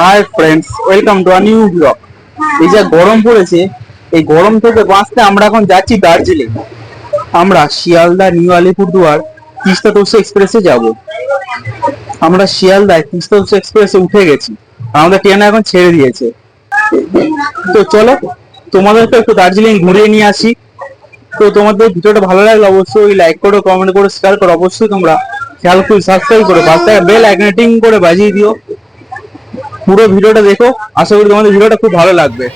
Hi friends, welcome to a new blog. এই যে গরম পড়েছে, এই গরম থেকে বাঁচতে আমরা এখন যাচ্ছি দার্জিলিং। আমরা শিয়ালদা, নিউ আলিপুরদুয়ার, তিস্তা তোর্ষা এক্সপ্রেসে যাব। আমরা শিয়ালদায় তিস্তা তোর্ষা এক্সপ্রেসে উঠে গেছি, আমাদের ট্রেন এখন ছেড়ে দিয়েছে। তো চলো তোমাদেরকে একটু দার্জিলিং ঘুরিয়ে নিয়ে আসি। তো তোমাদের ভিডিওটা ভালো লাগলে অবশ্যই লাইক করো, কমেন্ট করো, শেয়ার করো। অবশ্যই তোমরা চ্যানেল সাবস্ক্রাইব করো, পাশে বেল আইকনে টিং করে বাজিয়ে দিও। পুরো ভিডিওটা দেখো, আশা করি তোমাদের ভিডিওটা খুব ভালো লাগবে।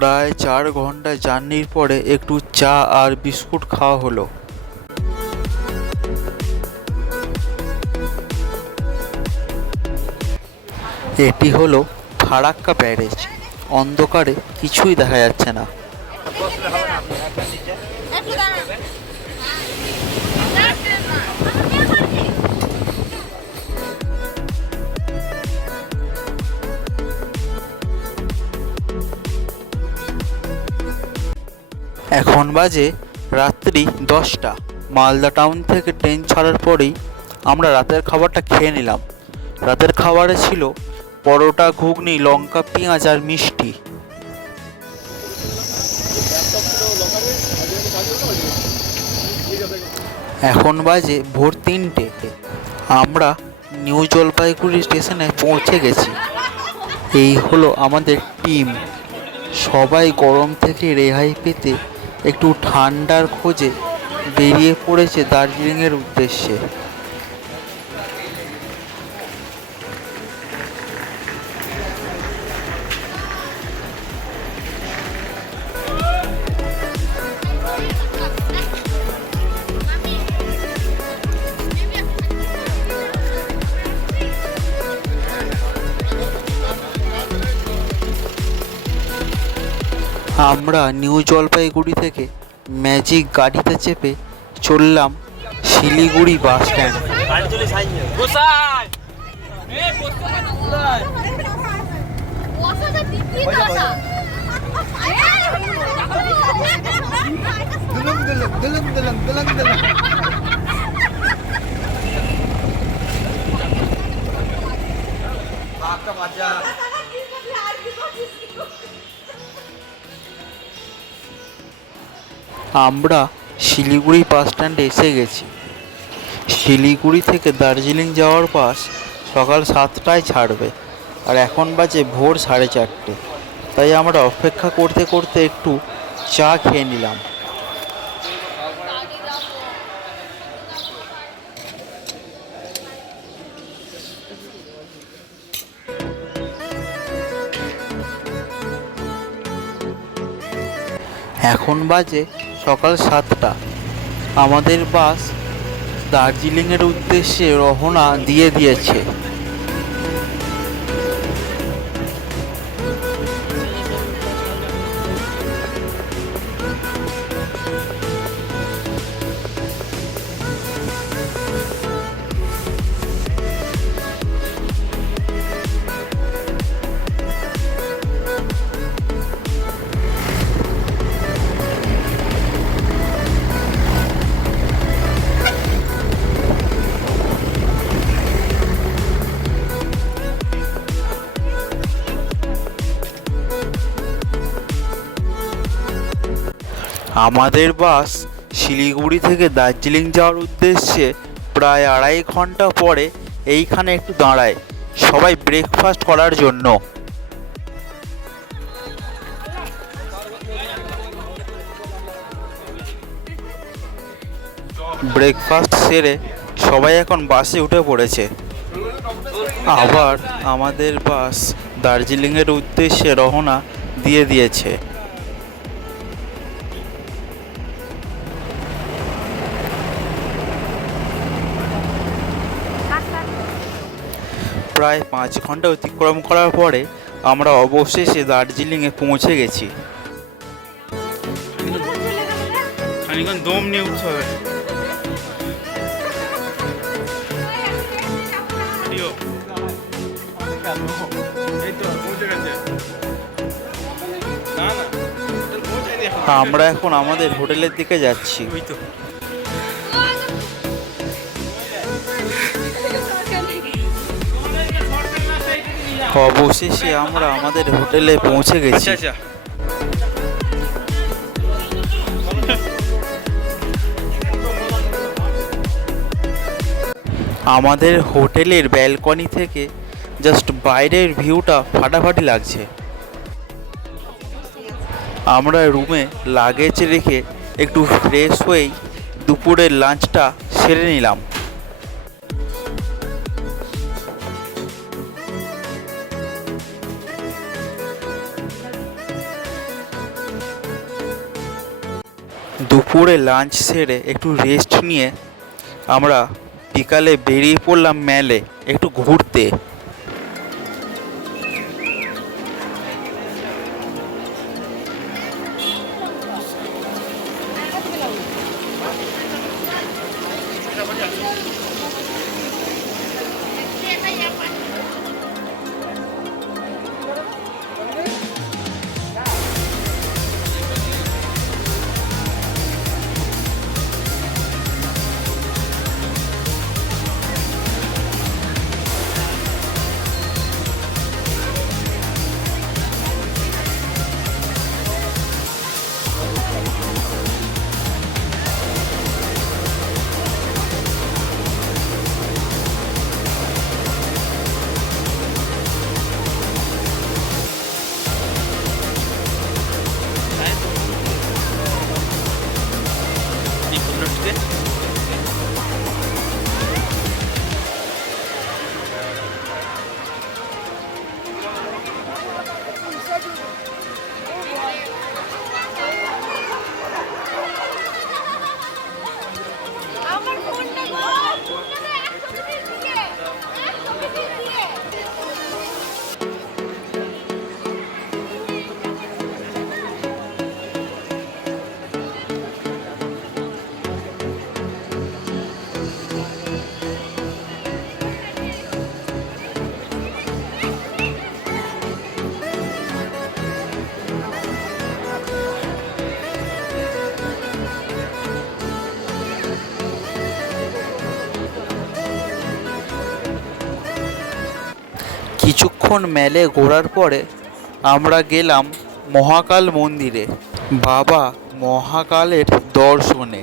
প্রায় 4 ঘন্টা জার্নির পরে একটু চা আর বিস্কুট খাওয়া হলো। এটি হলো ফারাক্কা ব্যারেজ। অন্ধকারে কিছুই দেখা যাচ্ছে না। এখন বাজে রাত্রি 10টা। মালদা টাউন থেকে ট্রেন ছাড়ার পরেই আমরা রাতের খাবারটা খেয়ে নিলাম। রাতের খাবারে ছিল পরোটা, ঘুগনি, লঙ্কা, পেঁয়াজ আর মিষ্টি। এখন বাজে ভোর 3টে। আমরা নিউ জলপাইগুড়ি স্টেশনে পৌঁছে গেছি। এই হলো আমাদের টিম। সবাই গরম থেকে রেহাই পেতে একটু ঠান্ডার খোঁজে বেরিয়ে পড়েছে দার্জিলিংয়ের উদ্দেশ্যে। আমরা নিউ জলপাইগুড়ি থেকে ম্যাজিক গাড়িতে চেপে চললাম শিলিগুড়ি বাস স্ট্যান্ড। আমরা শিলিগুড়ি বাস স্ট্যান্ডে এসে গেছি। শিলিগুড়ি থেকে দার্জিলিং যাওয়ার বাস সকাল 7টায় ছাড়বে, আর এখন বাজে ভোর 4:30। তাই আমরা অপেক্ষা করতে করতে একটু চা খেয়ে নিলাম। এখন বাজে সকাল 7টা। আমাদের বাস দার্জিলিংয়ের উদ্দেশ্যে রওনা দিয়ে দিয়েছে। আমাদের বাস শিলিগুড়ি থেকে দার্জিলিং যাওয়ার উদ্দেশ্যে প্রায় 2.5 ঘন্টা পরে এইখানে একটু দাঁড়ায় সবাই ব্রেকফাস্ট করার জন্য। ব্রেকফাস্ট সেরে সবাই এখন বাসে উঠে পড়েছে। আবার আমাদের বাস দার্জিলিংয়ের উদ্দেশ্যে রওনা দিয়ে দিয়েছে। প্রায় 5 ঘন্টা অতিক্রম করার পরে আমরা অবশেষে দার্জিলিংয়ে পৌঁছে গেছি। খানিকক্ষণ দম নিয়ে উঠতে হবে। আমরা এখন আমাদের হোটেলের দিকে যাচ্ছি। অবশেষে আমরা আমাদের হোটেলে পৌঁছে গেছি। আমাদের হোটেলের ব্যালকনি থেকে জাস্ট বাইরের ভিউটা ফাটাফাটি লাগছে। আমরা রুমে লাগেজ রেখে একটু ফ্রেশ হয়েই দুপুরের লাঞ্চটা সেরে নিলাম। দুপুরে লাঞ্চ সেরে একটু রেস্ট নিয়ে আমরা বিকালে বেরিয়ে পড়লাম মেলে একটু ঘুরতে। কিছুক্ষণ মেলে ঘোরার পরে আমরা গেলাম মহাকাল মন্দিরে বাবা মহাকালের দর্শনে।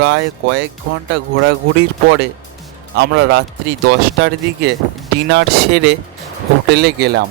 প্রায় কয়েক ঘন্টা ঘোরাঘুরির পরে আমরা রাত্রি 10টার দিকে ডিনার সেরে হোটেলে গেলাম।